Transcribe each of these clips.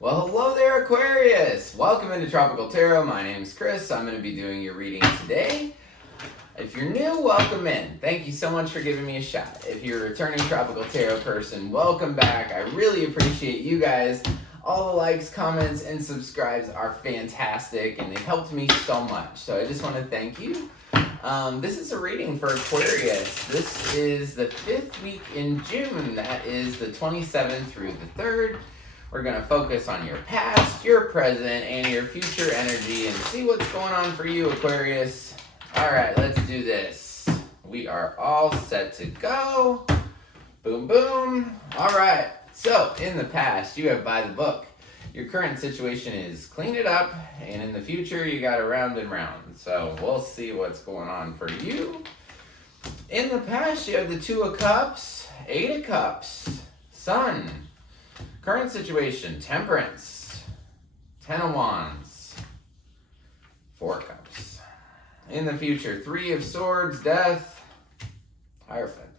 Well, hello there, Aquarius! Welcome into Tropical Tarot. My name's Chris. I'm going to be doing your reading today. If you're new, welcome in. Thank you so much for giving me a shot. If you're a returning Tropical Tarot person, welcome back. I really appreciate you guys. All the likes, comments, and subscribes are fantastic, and they've helped me so much. So I just want to thank you. This is a reading for Aquarius. This is the 5th week in June. That is the 27th through the 3rd. We're going to focus on your past, your present, and your future energy and see what's going on for you, Aquarius. All right, let's do this. We are all set to go. Boom, boom. All right. So, in the past, you have by the book. Your current situation is clean it up, and in the future, you got a round and round. So, we'll see what's going on for you. In the past, you have the 2 of Cups, 8 of Cups, Sun. Current situation, Temperance, 10 of Wands, 4 of Cups. In the future, 3 of Swords, Death, Hierophant.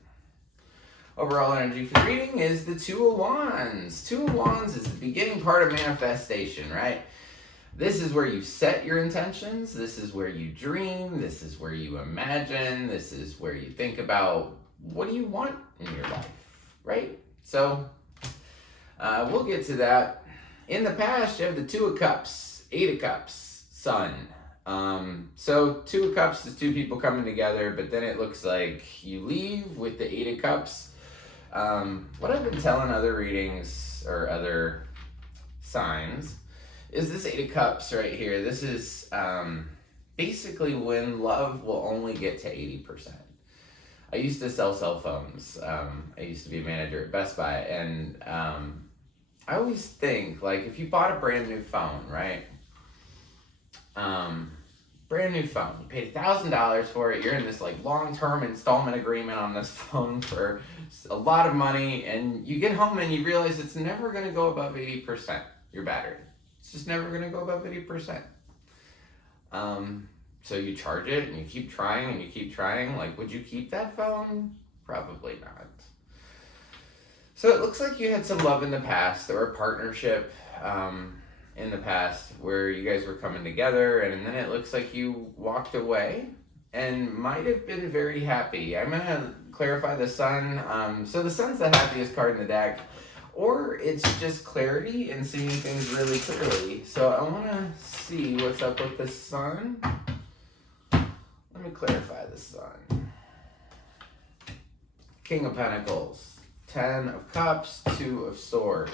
Overall energy for the reading is the 2 of Wands. 2 of Wands is the beginning part of manifestation, right? This is where you set your intentions. This is where you dream. This is where you imagine. This is where you think about what do you want in your life, right? So, we'll get to that. In the past, you have the 2 of Cups, 8 of Cups, Sun. So 2 of Cups is 2 people coming together, but then it looks like you leave with the 8 of Cups. What I've been telling other readings or other signs is this 8 of Cups right here. This is basically when love will only get to 80%. I used to sell cell phones. I used to be a manager at Best Buy, and I always think, like, if you bought a brand new phone, right? Brand new phone. You paid $1,000 for it. You're in this, like, long-term installment agreement on this phone for a lot of money, and you get home and you realize it's never going to go above 80%, your battery. It's just never going to go above 80%. So you charge it, and you keep trying, and you keep trying. Like, would you keep that phone? Probably not. So it looks like you had some love in the past. There were a partnership in the past where you guys were coming together, and then it looks like you walked away and might have been very happy. I'm going to clarify the Sun. So the Sun's the happiest card in the deck, or it's just clarity and seeing things really clearly. So I want to see what's up with the Sun. Let me clarify the Sun. King of Pentacles, 10 of Cups, 2 of Swords.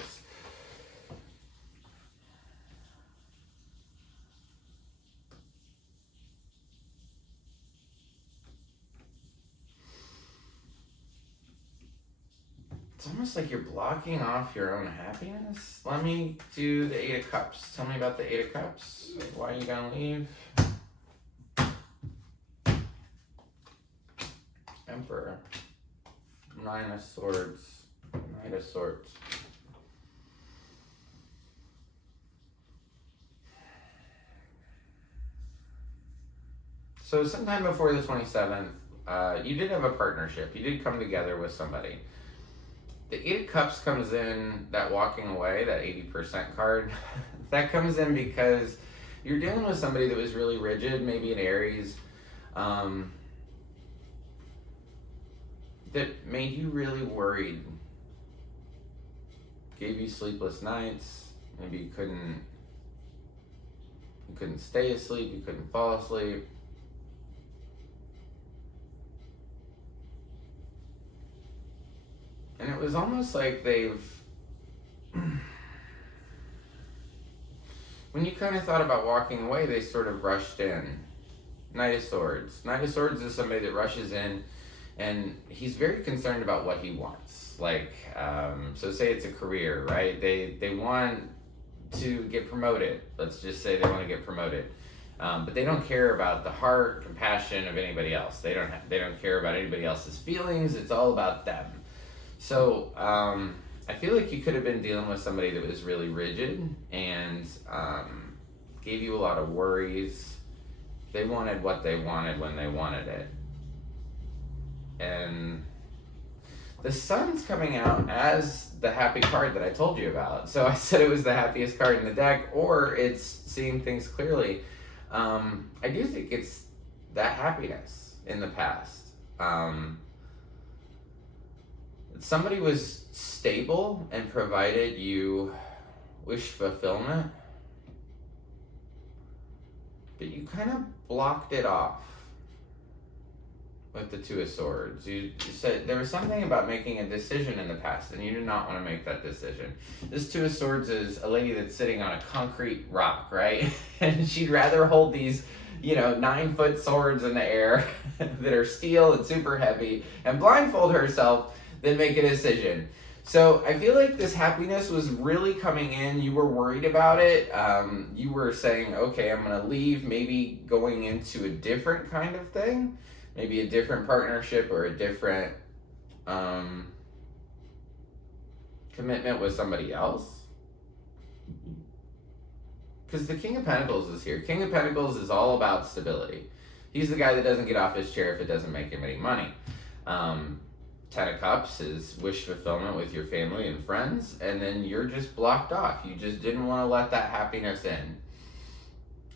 It's almost like you're blocking off your own happiness. Let me do the 8 of Cups. Tell me about the 8 of Cups. Why are you gonna leave? Emperor. 9 of Swords. Knight of Swords. So sometime before the 27th, you did have a partnership. You did come together with somebody. The 8 of Cups comes in, that walking away, that 80% card. That comes in because you're dealing with somebody that was really rigid, maybe an Aries, that made you really worried. Gave you sleepless nights. Maybe you couldn't stay asleep, you couldn't fall asleep. And it was almost like they've, when you kind of thought about walking away, they sort of rushed in. Knight of Swords. Knight of Swords is somebody that rushes in, and he's very concerned about what he wants. Like, so say it's a career, right? They want to get promoted. Let's just say they want to get promoted. But they don't care about the heart, compassion of anybody else. They don't care about anybody else's feelings. It's all about them. So I feel like you could have been dealing with somebody that was really rigid and gave you a lot of worries. They wanted what they wanted when they wanted it. And the sun's coming out as the happy card that I told you about. So I said it was the happiest card in the deck, or it's seeing things clearly. I do think it's that happiness in the past. Somebody was stable and provided you wish fulfillment, but you kind of blocked it off with the Two of Swords. You said there was something about making a decision in the past, and you did not want to make that decision. This Two of Swords is a lady that's sitting on a concrete rock, right? And she'd rather hold these, 9-foot swords in the air that are steel and super heavy and blindfold herself than make a decision. So I feel like this happiness was really coming in. You were worried about it. You were saying, okay, I'm going to leave, maybe going into a different kind of thing, maybe a different partnership or a different commitment with somebody else. Because the King of Pentacles is here. King of Pentacles is all about stability. He's the guy that doesn't get off his chair if it doesn't make him any money. Ten of Cups is wish fulfillment with your family and friends, and then you're just blocked off. You just didn't want to let that happiness in.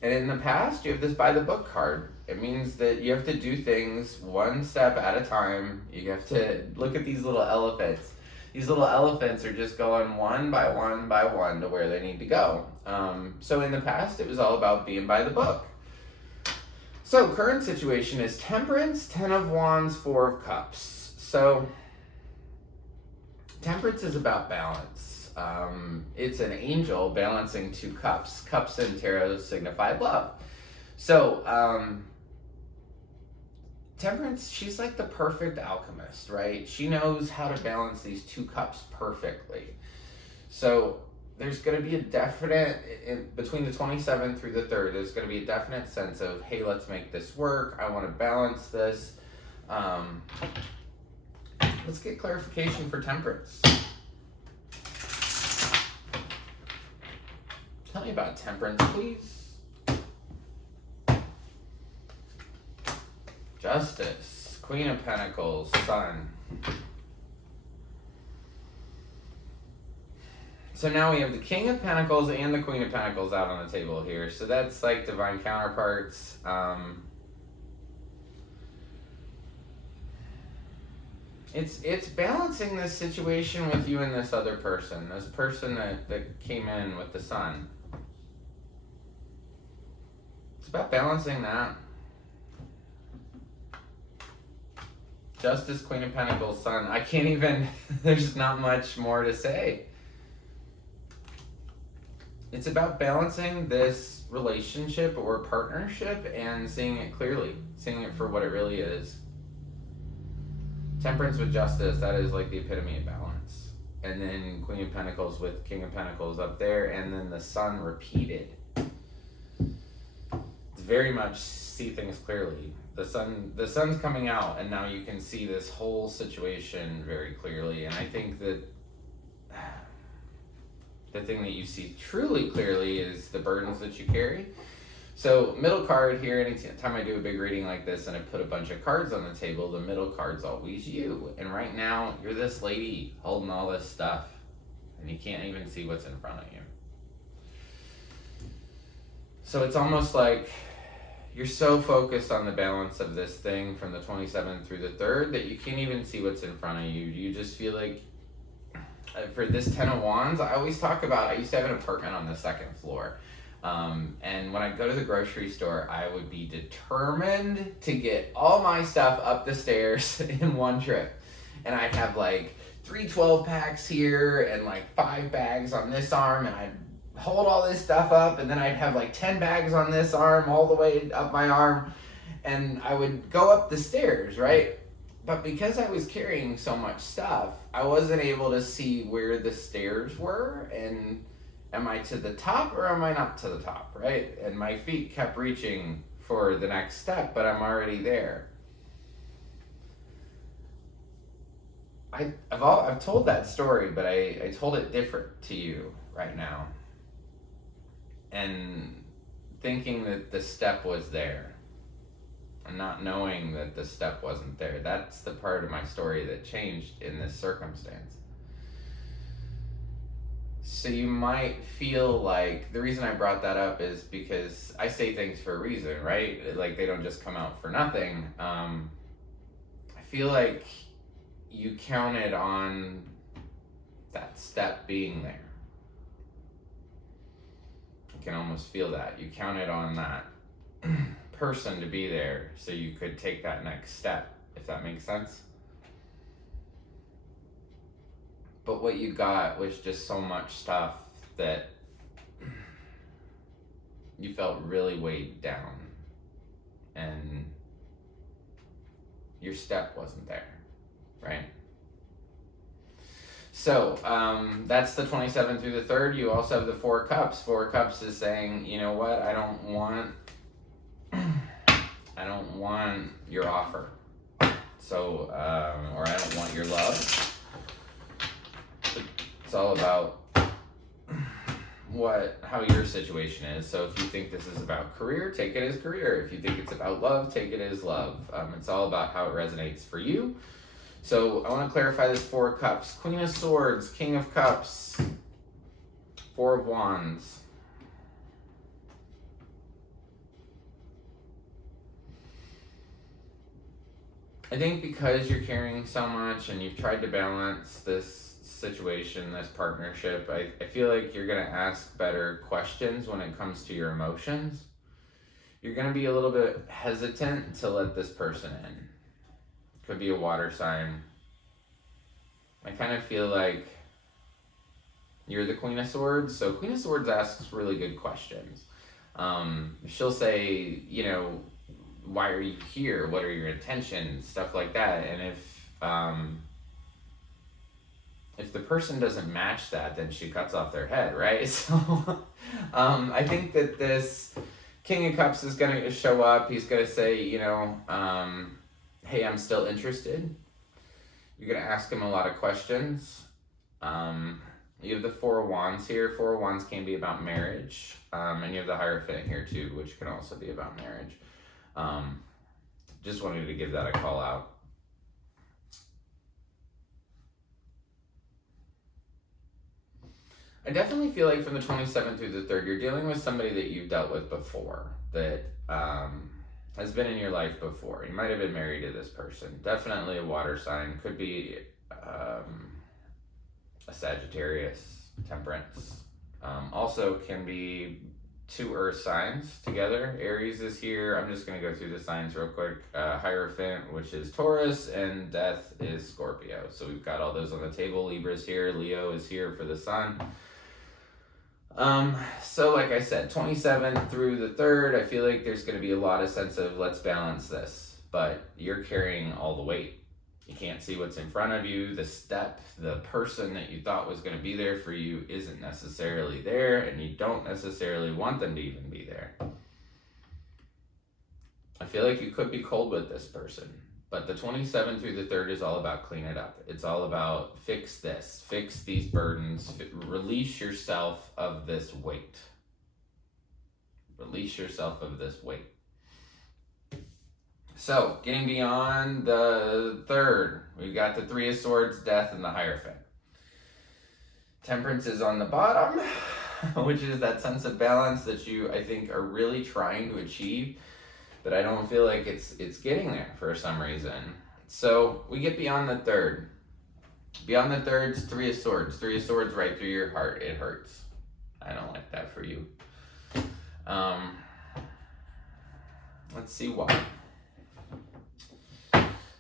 And in the past, you have this by the book card. It means that you have to do things one step at a time. You have to look at these little elephants. These little elephants are just going one by one by one to where they need to go. So in the past, it was all about being by the book. So current situation is Temperance, Ten of Wands, Four of Cups. So Temperance is about balance. It's an angel balancing two cups. Cups in tarot signify love. So Temperance, she's like the perfect alchemist, right? She knows how to balance these two cups perfectly. So there's going to be a definite, between the 27th through the 3rd, there's going to be a definite sense of, hey, let's make this work. I want to balance this. Let's get clarification for Temperance. Tell me about Temperance, please. Justice, Queen of Pentacles, Sun. So now we have the King of Pentacles and the Queen of Pentacles out on the table here. So that's like divine counterparts. It's balancing this situation with you and this other person. This person that came in with the Sun. It's about balancing that. Justice, Queen of Pentacles, Sun. I can't even, there's not much more to say. It's about balancing this relationship or partnership and seeing it clearly, seeing it for what it really is. Temperance with Justice, that is like the epitome of balance. And then Queen of Pentacles with King of Pentacles up there, and then the Sun repeated. It's very much see things clearly. The sun's coming out, and now you can see this whole situation very clearly. And I think that the thing that you see truly clearly is the burdens that you carry. So middle card here, anytime I do a big reading like this and I put a bunch of cards on the table, the middle card's always you. And right now, you're this lady holding all this stuff, and you can't even see what's in front of you. So it's almost like you're so focused on the balance of this thing from the 27th through the 3rd that you can't even see what's in front of you. You just feel like, for this Ten of Wands, I always talk about, I used to have an apartment on the 2nd floor. And when I go to the grocery store, I would be determined to get all my stuff up the stairs in one trip. And I'd have like 3 12-packs here and like 5 bags on this arm, and I'd hold all this stuff up, and then I'd have like 10 bags on this arm all the way up my arm, and I would go up the stairs, right? But because I was carrying so much stuff, I wasn't able to see where the stairs were, and am I to the top or am I not to the top, right? And my feet kept reaching for the next step, but I'm already there. I've told that story, but I told it different to you right now. And thinking that the step was there. and not knowing that the step wasn't there. That's the part of my story that changed in this circumstance. So you might feel like, the reason I brought that up is because I say things for a reason, right? Like they don't just come out for nothing. I feel like you counted on that step being there. You can almost feel that. You counted on that person to be there so you could take that next step, if that makes sense. But what you got was just so much stuff that you felt really weighed down, and your step wasn't there, right? So that's the 27th through the 3rd. You also have the 4 cups. 4 cups is saying, you know what, I don't want your offer. So, or I don't want your love. It's all about how your situation is. So if you think this is about career, take it as career. If you think it's about love, take it as love. It's all about how it resonates for you. So I want to clarify this 4 cups. Queen of Swords, King of Cups, 4 of Wands. I think because you're carrying so much and you've tried to balance this situation, this partnership, I feel like you're going to ask better questions when it comes to your emotions. You're going to be a little bit hesitant to let this person in. Could be a water sign. I kind of feel like you're the Queen of Swords, so Queen of Swords asks really good questions. She'll say, you know, why are you here? What are your intentions? Stuff like that. And if the person doesn't match that, then she cuts off their head, right? So I think that this King of Cups is going to show up. He's going to say, you know, hey, I'm still interested. You're going to ask him a lot of questions. You have the 4 of Wands here. 4 of Wands can be about marriage. And you have the Hierophant here too, which can also be about marriage. Just wanted to give that a call out. I definitely feel like from the 27th through the 3rd, you're dealing with somebody that you've dealt with before, that has been in your life before. You might have been married to this person. Definitely a water sign. Could be a Sagittarius, Temperance. Also can be 2 earth signs together. Aries is here. I'm just going to go through the signs real quick. Hierophant, which is Taurus, and Death is Scorpio. So we've got all those on the table. Libra's here. Leo is here for the sun. So like I said, 27th through the 3rd, I feel like there's going to be a lot of sense of let's balance this, but you're carrying all the weight. You can't see what's in front of you. The step, the person that you thought was going to be there for you isn't necessarily there, and you don't necessarily want them to even be there. I feel like you could be cold with this person, but the 27th through the 3rd is all about clean it up. It's all about fix this, fix these burdens, release yourself of this weight. Release yourself of this weight. So, getting beyond the 3rd, we've got the 3 of Swords, Death, and the Hierophant. Temperance is on the bottom, which is that sense of balance that you, I think, are really trying to achieve, but I don't feel like it's getting there for some reason. So, we get beyond the 3rd. Beyond the 3rd is 3 of Swords. 3 of Swords right through your heart. It hurts. I don't like that for you. Let's see why.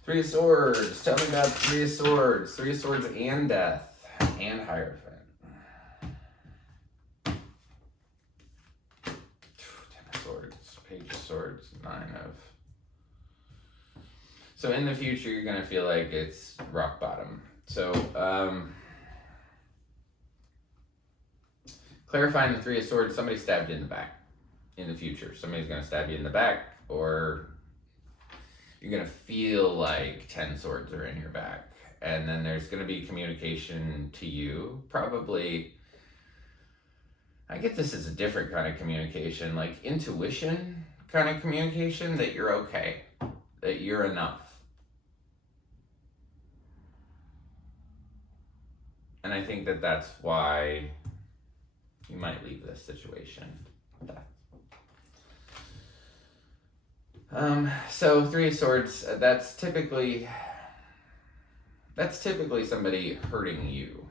3 of Swords. Tell me about 3 of Swords. 3 of Swords and Death and Hierophant. 10 of Swords. Page of Swords. 9 of. So in the future, you're going to feel like it's rock bottom. So, clarifying the 3 of Swords, somebody stabbed you in the back. In the future, somebody's going to stab you in the back, or you're going to feel like 10 swords are in your back. And then there's going to be communication to you. Probably, I get this as a different kind of communication, like intuition kind of communication, that you're okay. that you're enough. And I think that that's why you might leave this situation. So Three of Swords, that's typically somebody hurting you,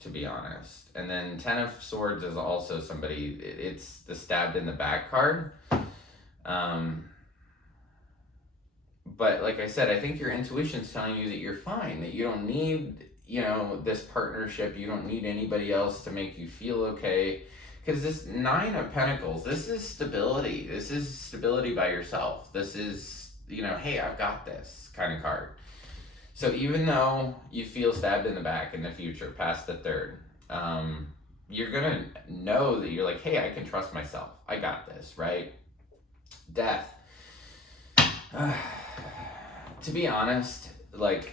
to be honest. And then Ten of Swords is also somebody, it's the stabbed in the back card. But like I said, I think your intuition's telling you that you're fine, that you don't need, this partnership. You don't need anybody else to make you feel okay. Because this Nine of Pentacles, this is stability. This is stability by yourself. This is, hey, I've got this kind of card. So even though you feel stabbed in the back in the future, past the third, you're going to know that you're like, hey, I can trust myself. I got this, right? Death. To be honest, like,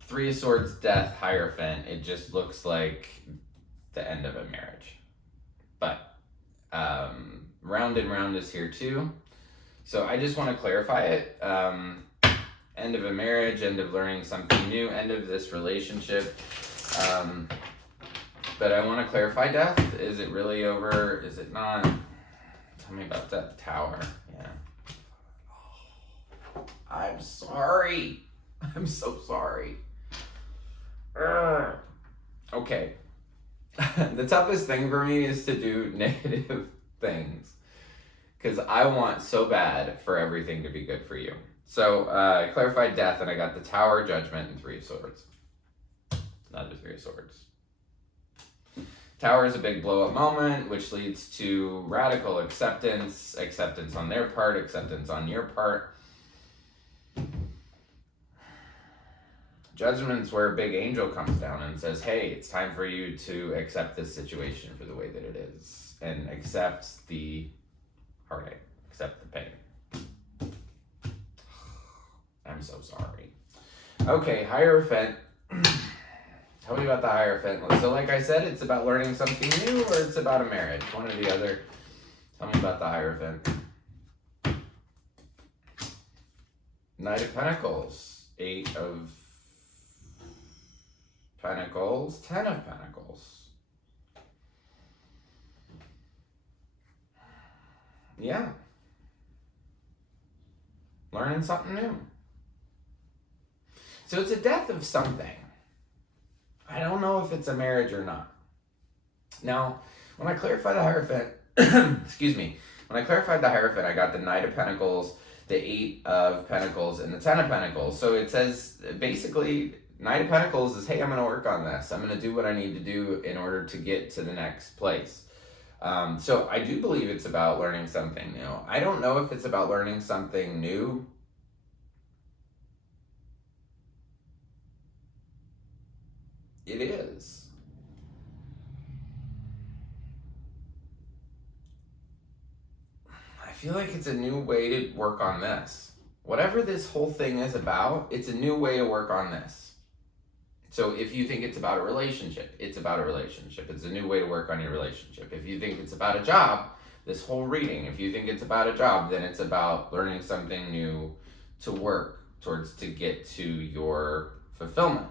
Three of Swords, Death, Hierophant, it just looks like the end of a marriage. But Round and Round is here too. So I just want to clarify it. End of a marriage, end of learning something new, end of this relationship. But I want to clarify death. Is it really over? Is it not? Tell me about that Tower. Yeah. I'm sorry. I'm so sorry. Okay. The toughest thing for me is to do negative things, because I want so bad for everything to be good for you. So I clarified death, and I got the Tower, Judgment, and Three of Swords. Another Three of Swords. Tower is a big blow-up moment, which leads to radical acceptance on their part, acceptance on your part. Judgment's where a big angel comes down and says, hey, it's time for you to accept this situation for the way that it is, and accept the heartache, accept the pain. I'm so sorry. Okay, Hierophant. Tell me about the Hierophant. So like I said, it's about learning something new, or it's about a marriage, one or the other. Tell me about the Hierophant. Knight of Pentacles, Eight of Pentacles, Ten of Pentacles. Yeah. Learning something new. So it's a death of something. I don't know if it's a marriage or not. Now, when I clarify the Hierophant, excuse me, when I clarified the Hierophant, I got the Knight of Pentacles, the Eight of Pentacles, and the Ten of Pentacles. So it says, basically, Knight of Pentacles is, hey, I'm going to work on this. I'm going to do what I need to do in order to get to the next place. So I do believe it's about learning something new. I don't know if it's about learning something new. It is. I feel like it's a new way to work on this. Whatever this whole thing is about, it's a new way to work on this. So if you think it's about a relationship, it's about a relationship. It's a new way to work on your relationship. If you think it's about a job, this whole reading, if you think it's about a job, then it's about learning something new to work towards, to get to your fulfillment.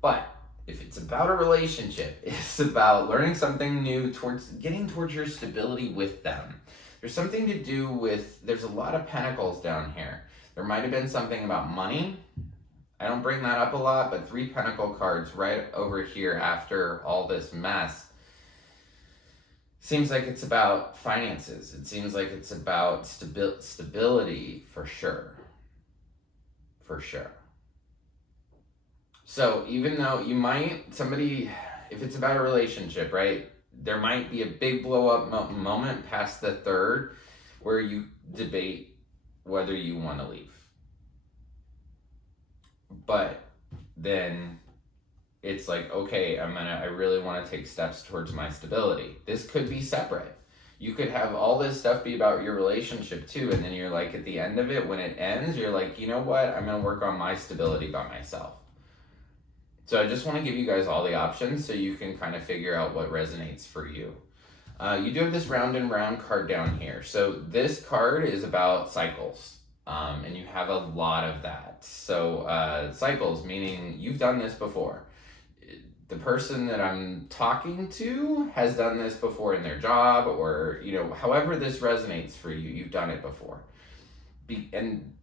But if it's about a relationship, it's about learning something new towards getting towards your stability with them. There's something to do with, there's a lot of pentacles down here. There might have been something about money. I don't bring that up a lot, but 3 pentacle cards right over here after all this mess. Seems like it's about finances. It seems like it's about stability for sure. For sure. So even though you might, if it's about a relationship, right? There might be a big blow up moment past the third where you debate whether you want to leave. But then it's like, okay, I really want to take steps towards my stability. This could be separate. You could have all this stuff be about your relationship too, and then you're like, at the end of it, when it ends, you're like, you know what? I'm going to work on my stability by myself. So I just want to give you guys all the options so you can kind of figure out what resonates for you. You do have this round and round card down here. So this card is about cycles. And you have a lot of that. So cycles, meaning you've done this before. The person that I'm talking to has done this before in their job, or, however this resonates for you, you've done it before. And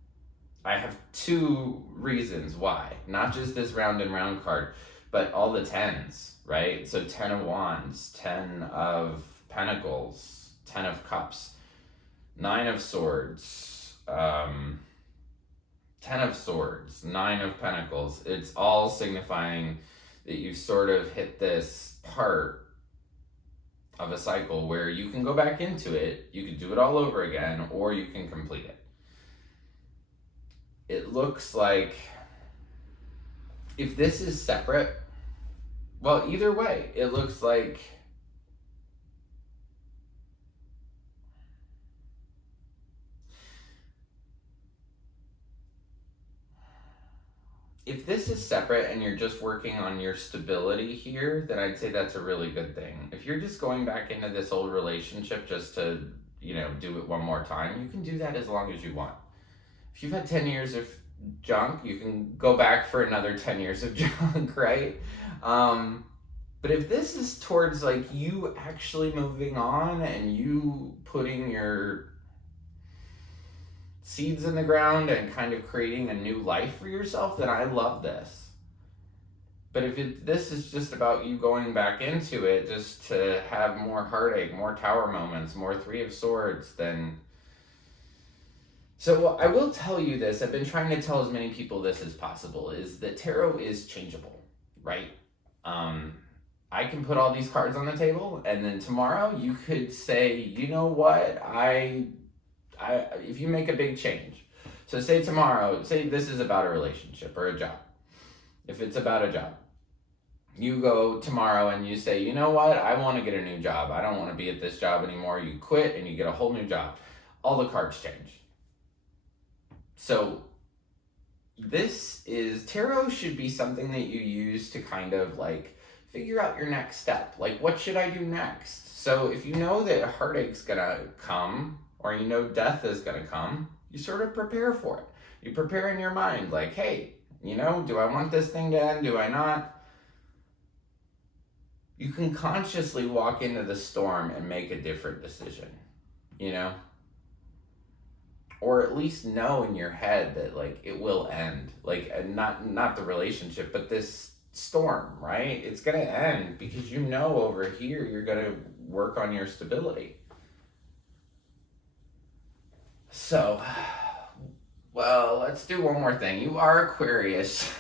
I have two reasons why. Not just this round and round card, but all the tens, right? So 10 of Wands, 10 of Pentacles, 10 of Cups, 9 of Swords, 10 of Swords, 9 of Pentacles. It's all signifying that you've sort of hit this part of a cycle where you can go back into it, you can do it all over again, or you can complete it. It looks like if this is separate, well, either way, it looks like if this is separate and you're just working on your stability here, then I'd say that's a really good thing. If you're just going back into this old relationship just to, do it one more time, you can do that as long as you want. If you've had 10 years of junk, you can go back for another 10 years of junk, right? But if this is towards like you actually moving on and you putting your seeds in the ground and kind of creating a new life for yourself, then I love this. But if this is just about you going back into it just to have more heartache, more tower moments, more Three of Swords, then... So I will tell you this, I've been trying to tell as many people this as possible, is that tarot is changeable, right? I can put all these cards on the table, and then tomorrow you could say, you know what, if you make a big change. So say tomorrow, say this is about a relationship or a job. If it's about a job, you go tomorrow and you say, you know what, I want to get a new job. I don't want to be at this job anymore. You quit and you get a whole new job. All the cards change. So tarot should be something that you use to kind of like figure out your next step. Like, what should I do next? So if you know that heartache's gonna come, or death is gonna come, you sort of prepare for it. You prepare in your mind, like, hey, do I want this thing to end? Do I not? You can consciously walk into the storm and make a different decision, or at least know in your head that like it will end, like, and not the relationship, but this storm, right? It's gonna end because over here you're gonna work on your stability. So, well, let's do one more thing. You are Aquarius.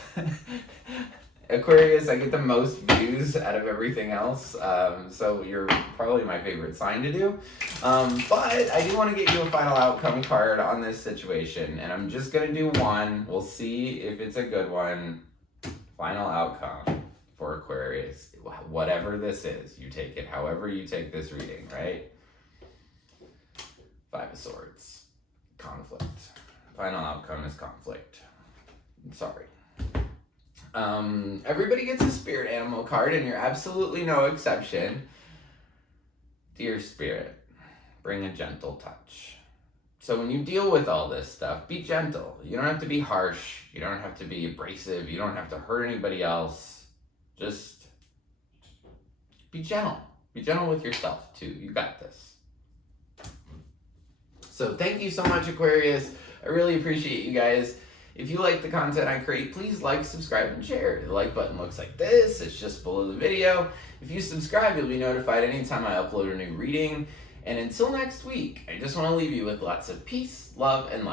Aquarius, I get the most views out of everything else, so you're probably my favorite sign to do. But I do want to get you a final outcome card on this situation, and I'm just going to do one. We'll see if it's a good one. Final outcome for Aquarius. Whatever this is, you take it however you take this reading, right? Five of Swords. Conflict. Final outcome is conflict. Sorry. Everybody gets a spirit animal card, and you're absolutely no exception. Dear Spirit, bring a gentle touch. So when you deal with all this stuff, be gentle. You don't have to be harsh. You don't have to be abrasive. You don't have to hurt anybody else. Just be gentle. Be gentle with yourself, too. You got this. So thank you so much, Aquarius. I really appreciate you guys. If you like the content I create, please like, subscribe, and share. The like button looks like this. It's just below the video. If you subscribe, you'll be notified anytime I upload a new reading. And until next week, I just want to leave you with lots of peace, love, and light.